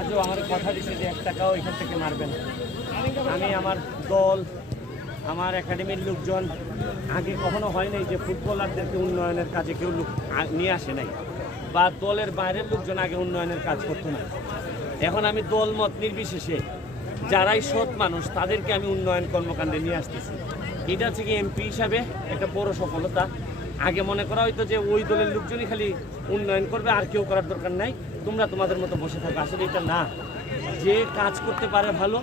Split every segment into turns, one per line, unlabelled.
আজও আমার কথা দিচ্ছে যে এক টাকাও এখান থেকে মারবেন আমি আমার দল, আমার একাডেমির লোকজন, আগে কখনো হয় নাই যে ফুটবলারদেরকে উন্নয়নের কাজে কেউ লোক নিয়ে আসে নাই বা দলের বাইরের লোকজন আগে উন্নয়নের কাজ করতো না। এখন আমি দল মত নির্বিশেষে, যারাই সৎ মানুষ, তাদেরকে আমি উন্নয়ন কর্মকাণ্ডে নিয়ে আসতেছি। এটা হচ্ছে কি এমপি হিসাবে একটা বড় সফলতা। আগে মনে করা হয়তো যে ওই দলের লোকজনই খালি উন্নয়ন করবে, আর কেউ করার দরকার নাই। তোমরা তোমাদের মতো বসে থাকো আসলে এটা না। যে কাজ করতে পারে ভালো,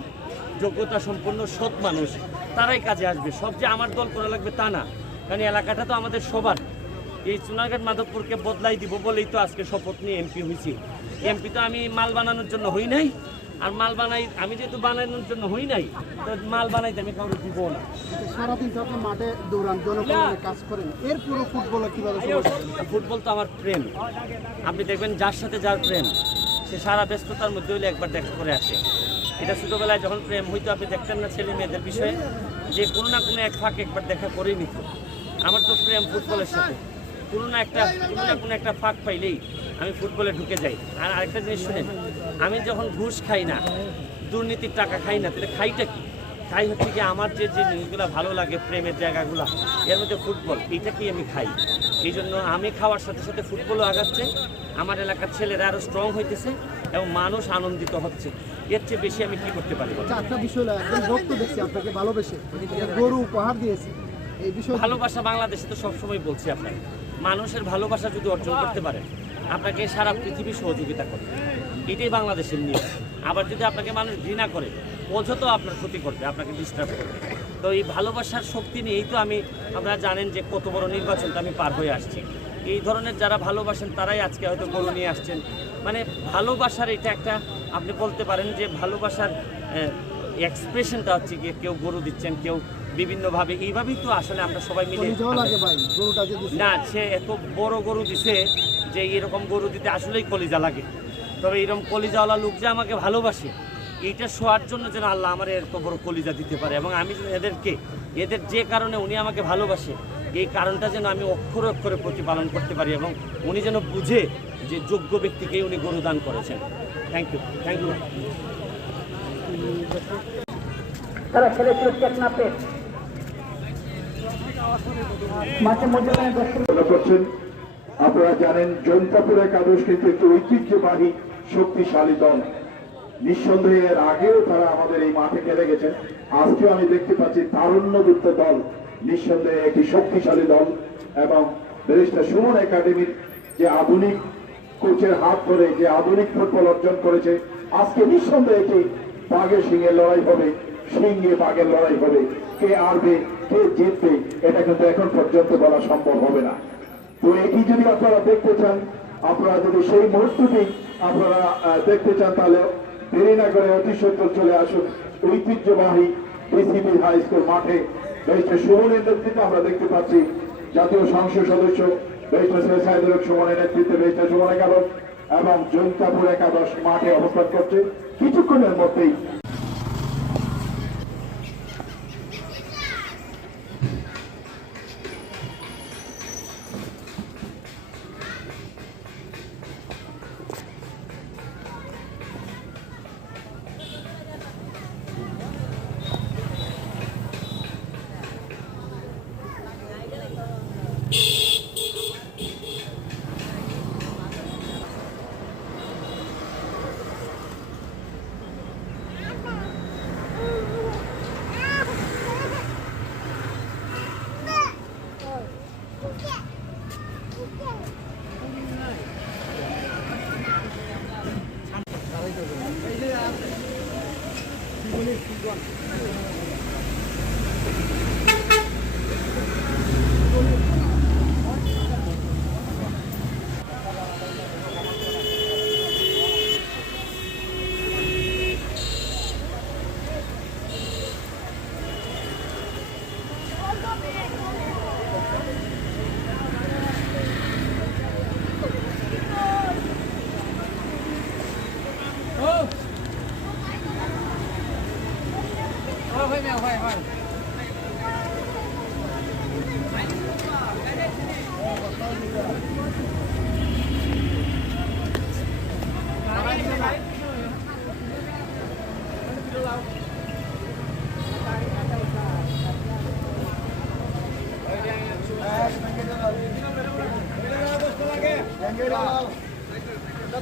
যোগ্যতা সম্পন্ন, সৎ মানুষ, তারাই কাজে আসবে। সব যে আমার দল করা লাগবে তা না। কারণ এলাকাটা তো আমাদের সবার। এই চুনাঘাট মাধবপুরকে বদলাই দিব বলেই তো আজকে শপথ নিয়ে এমপি হয়েছি। এমপি তো আমি মাল বানানোর জন্য হই নাই। আর মাল বানাই আমি যেহেতু বানানোর জন্য হই নাই তো মাল বানাইতে আমি কাউকে দিব না।
সারাদিন তো আপনি মাঠে দৌড়ান কাজ করেন। এর পুরো ফুটবল কীভাবে
ফুটবল তো আমার প্রেম। আপনি দেখবেন যার সাথে যার প্রেম সে সারা ব্যস্ততার মধ্যে হইলে একবার দেখা করে আসে। এটা ছোটোবেলায় যখন প্রেম হইতো আপনি দেখতেন না ছেলে মেয়েদের বিষয়ে যে কোনো না কোনো এক ফাঁক একবার দেখা করেই নিত। আমার তো প্রেম ফুটবলের সাথে। কোনো না একটা কোনো না কোনো একটা ফাঁক পাইলেই আমি ফুটবলে ঢুকে যাই। আর আরেকটা জিনিস শুনেন আমি যখন ঘুষ খাই না দুর্নীতির টাকা খাই না তাহলে খাইটা কি? তাই হচ্ছে কি আমার যে যে জিনিসগুলো ভালো লাগে প্রেমের জায়গাগুলো এর মধ্যে ফুটবল এইটাকেই আমি খাই। এই জন্য আমি খাওয়ার সাথে সাথে ফুটবলও আগাচ্ছে আমার এলাকার ছেলেরা আরও স্ট্রং হইতেছে এবং মানুষ আনন্দিত হচ্ছে। এর চেয়ে বেশি আমি কি করতে পারি
আচ্ছা একটা বিষয় ভক্ত দেখছি আপনাকে ভালোবেসে গরু উপহার দিয়েছে। এই বিষয়ে
ভালোবাসা বাংলাদেশে তো সবসময় বলছি আপনাকে। মানুষের ভালোবাসা যদি অর্জন করতে পারেন আপনাকে সারা পৃথিবী সহযোগিতা করে এটাই বাংলাদেশের নিয়ম। আবার যদি আপনাকে মানুষ ঘৃণা করে অযথা আপনার ক্ষতি করবে, আপনাকে ডিস্টার্ব করবে। তো এই ভালোবাসার শক্তি নিয়েই তো আমি, আপনারা জানেন যে কত বড় নির্বাচনটা আমি পার হয়ে আসছি। এই ধরনের যারা ভালোবাসেন, তারাই আজকে হয়তো গরু নিয়ে আসছেন। মানে ভালোবাসার এটা একটা, আপনি বলতে পারেন যে ভালোবাসার এক্সপ্রেশনটা হচ্ছে গিয়ে কেউ গরু দিচ্ছেন কেউ বিভিন্নভাবে। এইভাবেই তো আসলে আমরা সবাই মিলে। না সে এত বড় গরু দিছে যে এরকম গরু দিতে আসলেই কলিজা লাগে। তবে এরকম কলিজাওয়ালা লোক যে আমাকে ভালোবাসে এইটা শোয়ার জন্য যেন আল্লাহ আমার এত বড় কলিজা দিতে পারে। এবং আমি যেন এদেরকে এদের যে কারণে উনি আমাকে ভালোবাসে এই কারণটা যেন আমি অক্ষরে অক্ষরে প্রতিপালন করতে পারি এবং উনি যেন বুঝে যে যোগ্য ব্যক্তিকেই উনি গরু দান করেছেন। থ্যাংক ইউ থ্যাংক ইউ
আপনারা জানেন জৈন্তাপুর একাদশ কিন্তু একটি ঐতিহ্যবাহী, শক্তিশালী দল। নিঃসন্দেহে এর আগেও তারা আমাদের এই মাঠে খেলে গেছেন আজকেও আমি দেখতে পাচ্ছি তারুণ্যযুক্ত দল। নিঃসন্দেহে একটি শক্তিশালী দল এবং ব্যারিস্টার সুমন একাডেমির যে আধুনিক কোচের হাত ধরে, যে আধুনিক ফুটবল অর্জন করেছে, আজকে নিঃসন্দেহে একটি বাঘে, সিংহের লড়াই হবে। সিংহে বাঘের লড়াই হবে। কে আরবে কে জিতবে, এটা কিন্তু এখন পর্যন্ত বলা সম্ভব হবে না। তো এটি যদি আপনারা দেখতে চান, আপনারা যদি সেই মুহূর্তটি আপনারা দেখতে চান, তাহলে দেরি না করে অতি সত্তর চলে আসুন। ঐতিহ্যবাহী বিসিবি হাই স্কুল মাঠে ব্যারিস্টার সুমনের নেতৃত্বে আমরা দেখতে পাচ্ছি জাতীয় সংসদ সদস্য ব্যারিস্টার সাহেদুল সুমনের নেতৃত্বে ব্যারিস্টার সুমন একাদশ এবং জৈন্তাপুর একাদশ মাঠে অবস্থান করছে। কিছুক্ষণের মধ্যেই
one.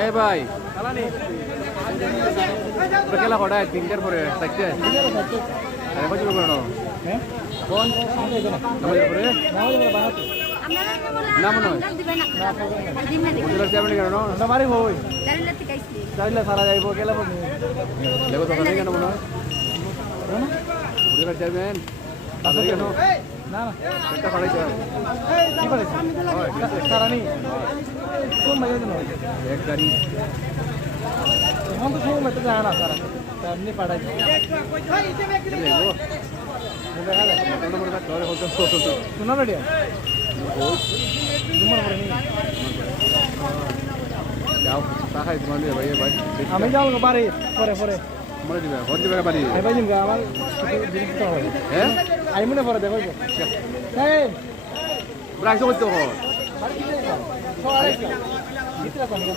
এ ভাই। খেলা কটায় তিনটার পরে চারটে আরে কত মনে হয়
সারা যাইব গেলে
কেন মনে হয় চেয়ারম্যান
না না
একটা ফাড়াইছে
কি করে সারা নেই কোন ভাই জানো
এক গাড়ি
এখন তো সময় মেতে যায় সারা এমনি পাঠাই আমি যাও বাড়ি পরে পরে
মরে দিবে ঘর দিবে বাড়ি
আমি পাইছিম গা আমার কিছু জিনিস তো হবে
হ্যাঁ
আমি মনে পরে দেখো এই
রাখছো করতে হো
সবাই ভিতরে কোন কোন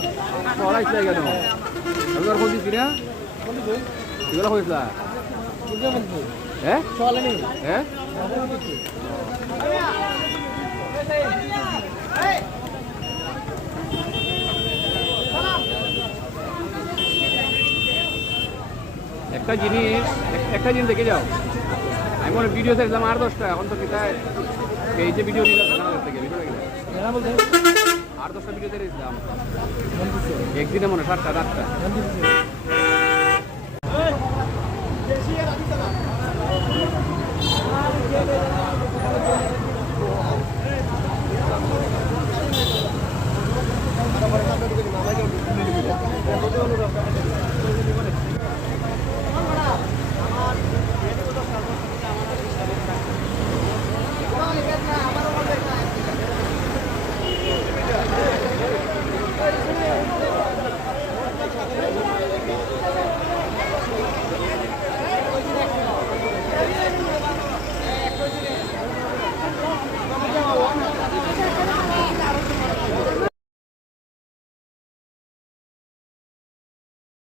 পড়াইছে কেন আমি আর খুঁজিস কিনা এগুলো হয়েছিল
বুঝতে বলছি
হ্যাঁ? হ্যাঁ? একটা জিনিস এক- একটা জিনিস দেখে যাও। আমি মনে ভিডিও দেখলাম আর দশটা এখন তো কিতায় এই যে ভিডিও আর দশটা ভিডিও দেখেছিলাম একদিনে মনে হয় সাতটা
দিচ্ছে